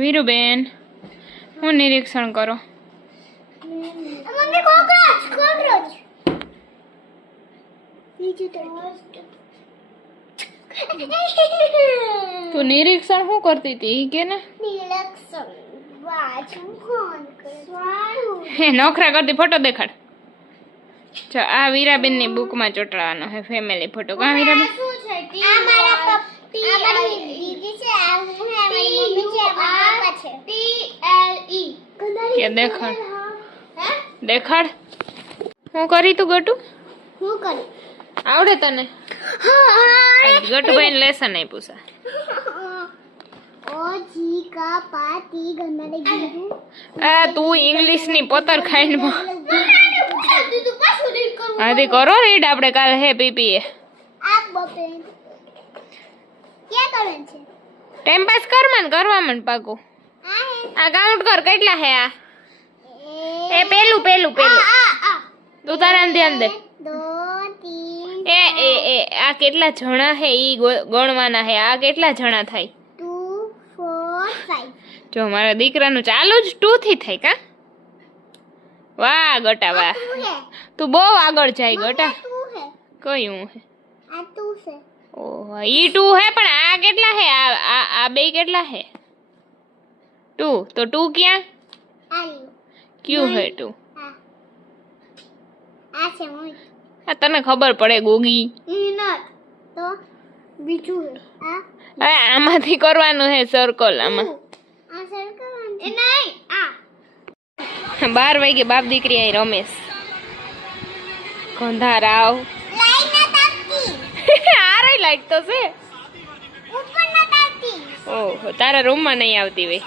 વીરુબેન હું નિરીક્ષણ કરો. મમ્મી કોકરોચ તું નિરીક્ષણ શું કરતી હતી ઈ કે ને હે નોખરા કરતી ફોટો દેખાડ. જો આ વીરાબેન ની બુક માં ચોંટાડવાનો હે ફેમિલી ફોટો. કા વીરાબેન આ મારા પપ્પી આ મારી દીદી છે આ હું હે મારી મમ્મી છે મારા પપ્પા છે TLE કે દેખાડ દેખાડ. હું કરી તું ગટુ હું કરી આવડે તને? હા ગટુભાઈ ને લેસન આપ્યું છે. ઓ જી કા પાતી ગંદા ગીરું આ તું ઇંગ્લિશ ની પોતર ખાઈને તું પાછું રીડ કરું હાથી કરો રીડ આપણે કાલે હે પીપીએ આ બપે ક્યાં કરે છે ટાઈમ પાસ કરવા મન પાકું. આ આ કાઉન્ટ કર કેટલા હે આ એ પેલું તું તારા ધ્યાન દે. 2 3 એ એ એ આ કેટલા જણા હે ઈ ગણવાના હે. આ કેટલા જણા થાય 2 4 5 જો મારા દીકરાનું ચાલુ જ 2 થી થાય. કા વાહ ગટા વાહ તું હે તું બહુ આગળ જાય ગટા. તું હે કયું હે આ તું છે ઓહ ઈ 2 હે પણ આ કેટલા હે આ બે કેટલા હે 2 તો 2 ક્યાં આલ્યું ક્યુ હે 2 આ છે હું આ તને ખબર પડે ગોગી. ઈ નત તો બીજું હે આ હવે આમાંથી કરવાનું હે સર્કલ આમાં. આ સરકવાનું એ નહીં આ 12 વાગે બાપ દીકરી આઈ રમેશ ગંધારાવ લાઈન ન તાકતી આરે લાઈટ તો છે ઉપર ન તાકતી ઓહો તારા રૂમમાં નહીં આવતી વે.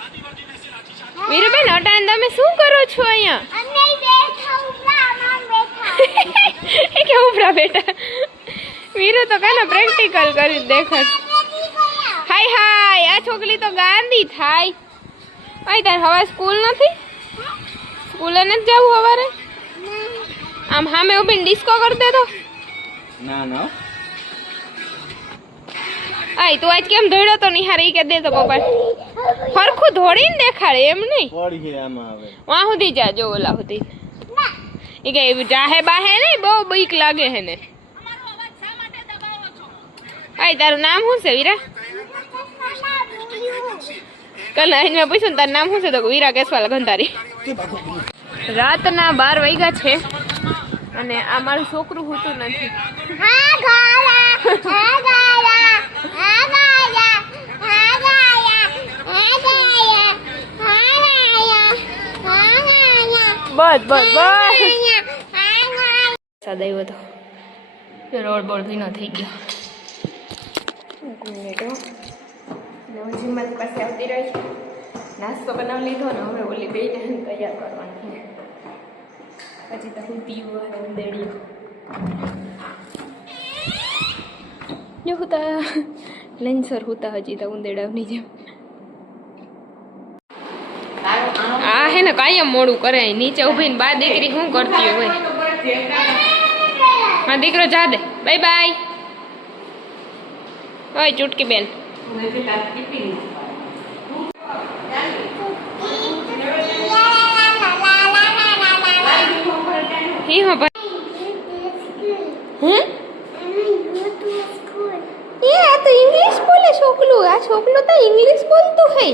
વીરુબેન અટાણ તમે શું કરો છો અહીંયા? અમે બેઠા ઉભા મામ બેઠા કે ઉભરા બેટા વીરુ તો કાના પ્રેક્ટિકલ કરી દેખાડ. હાય હાય આ છોકરી તો ગાંડી થાય. ભાઈ તાર હવે સ્કૂલ નથી? સ્કૂલે નથી જવું સવારે? આમ સામે ઉભીને ડિસ્કો કરી દે તો. ના ના આય તું આજ કેમ ધોડ્યો તો નિહાર ઈ કે દે તો પપ્પા ફરખું ધોડીને દેખાડે એમ નહીં. પડી છે આમાં હવે વાહ સુધી જા જો ઓલા સુધી ઈ કે જાહે બાહે નહીં બહુ બીક લાગે હે ને. આય તારું નામ શું છે વીરા? કલ મેં પૂછ્યું ને તારું નામ શું છે તો વીરા કેસવાલા ગંધારી. રાતના 12 વાગ્યા છે અને આ મારું છોકરું હોતું નથી. હા ગાલા હા ગાલા હા ગાલા હા ગાલા હા ગાલા હા ગાલા હા ગાલા બસ હા ગાલા સદાવ્યો તો રોડ બોડ ભીનો થઈ ગયો. એક મિનિટ નવજીમાંથી પાસે આવતી રહી. નાસ્તો બનાવી લીધો ને હવે ઓલી બેને તૈયાર કરવાની છે. પછી તો હું પીવું ઉંદેડ્યું જો હુતા લેન્સર હુતા હજી તો ઉંદેડાવની જેમ. આ હે ને કાયમ મોડું કરે નીચે ઊભીને બા દીકરી શું કરતી હોય. હા દીકરો જા દે બાય બાય. ઓય ચૂટકી બેન હી હો ભાઈ હે એ આ તો ઇંગ્લિશ બોલે છોકલું. આ છોકલું તો ઇંગ્લિશ બોલતું હે.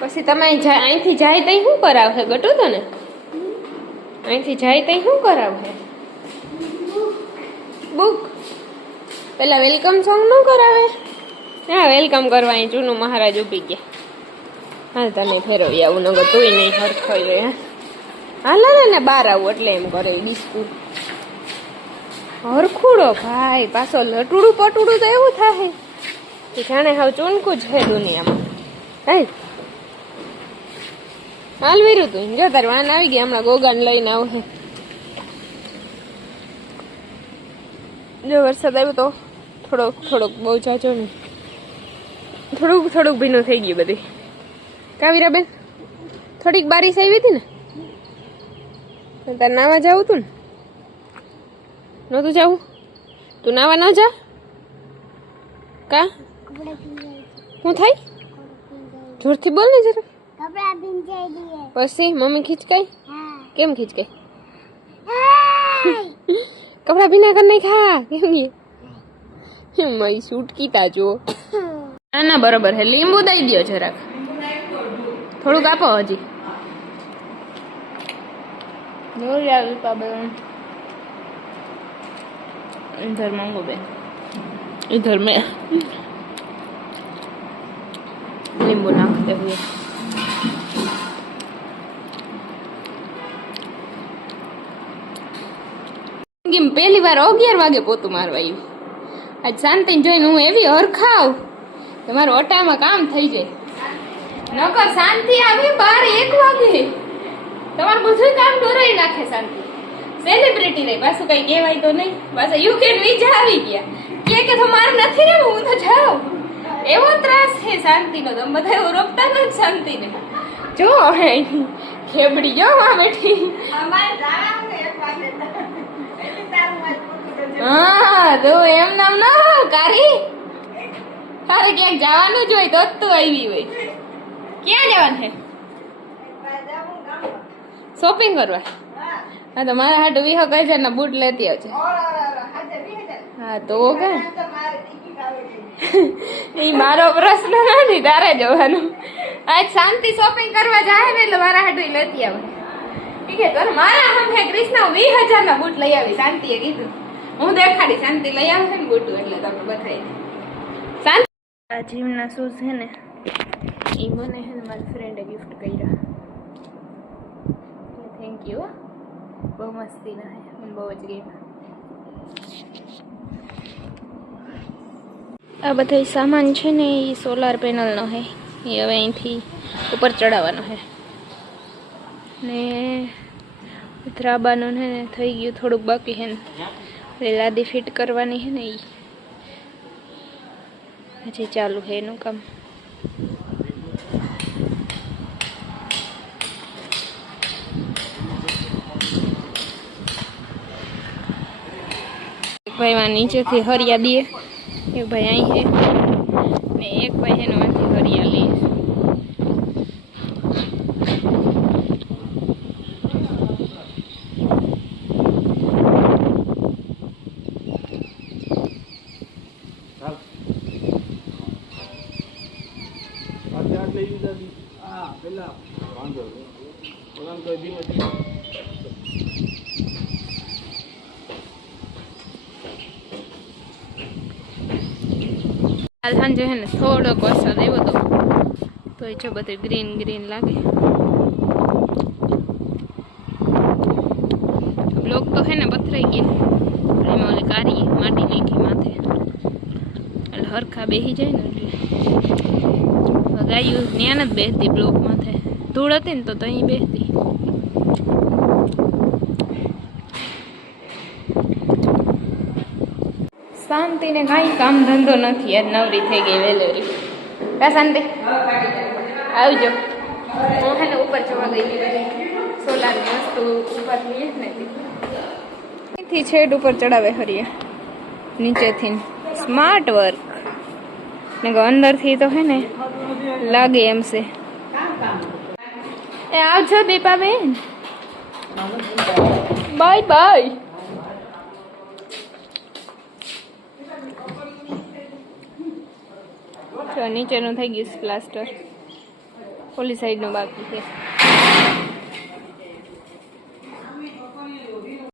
પછી તમે અહીંથી જાય તઈ શું કરાવશે ગટુ તો ને અહીંથી જાય તઈ શું કરાવશે બુક પેલા વેલકમ સોંગ ન કરાવે? હા વેલકમ કરવા અહીં જૂનું મહારાજ ઉભી ગયા. હા તને ફેરવી આવું નગર તુંય નહીં હરખાઈ રહે. હાલો ને બહાર આવું એટલે એમ કરે ડિસ્કુ હરખુડો ભાઈ પાછો લટુડું પટુડું તો એવું થાય કે જાણે હાવ ચૂનકું જ છે દુનિયામાં. હે હાલ વીરું તું જો તાર વાન આવી ગયા હમણાં ગોગાને લઈને આવશે. જો વરસાદ આવ્યો તો થોડોક બહુ જાજો ને થોડુંક ભીનું થઈ ગયું બધી. કાવીરાબેન થોડીક બારીશ આવી હતી ને તાર નાવા જાવું તું ને નહોતું જાવું? તું નાવા ન જા કા શું થાય? જોરથી બોલ ને જરા. કપડા ભીંજાઈ દીએ. પછી મમ્મી ખીચકાઈ હા. કેમ ખીચકાઈ? હાય. કપડા ભીના કર નહીં ખા કેમ નહીં? મય છૂટકી તા જો. ના ના બરોબર હે. લીંબુ દઈ દ્યો જરાક. થોડુંક આપો હજી. इधर मांगो बे इधर में नींबू नाखते हुए પહેલી વાર 11 વાગે પોતું મારવા આવ્યું. આજ શાંતિ જોઈને હું એવી હરખાવ તમારું ઓટામાં કામ થઈ જાય. નકર શાંતિ આવી 12-1 વાગે તમારું બધું કામ ડોરાઈ નાખે. શાંતિ સેલિબ્રિટી રહી પાછું કઈ કહેવાય તો નહીં. પાછા યુકે વિઝા આવી ગયા કે મારે નથી રહેવું હું તો જાઉં. એવો ત્રાસ છે શાંતિનો. તમે બધા એવું રોકતા નથી શાંતિને. જો ખેબડી જો આ બેઠી. હા તો એમ નામ ના કારી તારે ક્યાંક જવાનું જ હોય તો જ તું આવી હોય. ક્યાં જવાનું છે? શોપિંગ કરવા? હા તો મારા હાટુ 20,000 ના બૂટ લેતી આવજે. હા તો કે ઈ મારો પ્રશ્ન નથી, તારે જવાનું. આજ શાંતિ શોપિંગ કરવા જાય ને એટલે મારા હાટુ લેતી આવે. ઠીક છે તો મારા હમે કૃષ્ણ 20,000 ના બૂટ લઈ આવી. શાંતિએ કીધું હું દેખાડી. શાંતિ લઈ આવે ને બૂટ એટલે તમને બતાવી. શાંતિ આ જીમના શૂઝ છે ને એ મને છે ને મારી ફ્રેન્ડે ગિફ્ટ કર્યા. Thank you. બહુ મસ્તી ના હે. મને બહુ જ ગમ્યા. આ બધો સામાન છે ને એ સોલાર પેનલનો છે. એ હવે અહીંથી ઉપર ચડાવવાનો છે ને ધ્રાબાનું છે ને થઈ ગયું થોડુંક બાકી છે ને એટલે લાદી ફિટ કરવાની છે ને એ હજી ચાલુ છે એનું કામ. એક ભાઈ માં નીચેથી હરિયા દે, એક ભાઈ અહીં છે ને એક ભાઈ એનો માંથી હરિયા લે. હાલ સાંજે છે ને થોડોક વરસાદ આવ્યો હતો તો એ છે બધું ગ્રીન ગ્રીન લાગે. બ્લોક તો છે ને પથરાઈ ગયા એમાં ઓલી કારી માટી નાખી માથે એટલે હરખા બેસી જાય ને એટલે ગાયું ત્યાં જ બેસતી બ્લોક માથે. ધૂળ હતી ને તો અહીં બેસતી. શાંતિને કાંઈ કામ ધંધો નથી. આજ નવરી થઈ ગઈ વેલેરી. કા શાંતિ આવજો. હું હે ને ઉપર જવા ગઈ બધી સોલારની વસ્તુ ઉપર લઈએ ને અહીંથી છેડ ઉપર ચડાવે હરીએ નીચેથી. સ્માર્ટ વર્ક ને અંદરથી તો હે ને લાગે એમ છે. એ આવજો દીપાબેન. Bye bye. નીચેનું થઈ ગયું પ્લાસ્ટર, ઓલી સાઈડનું બાકી છે.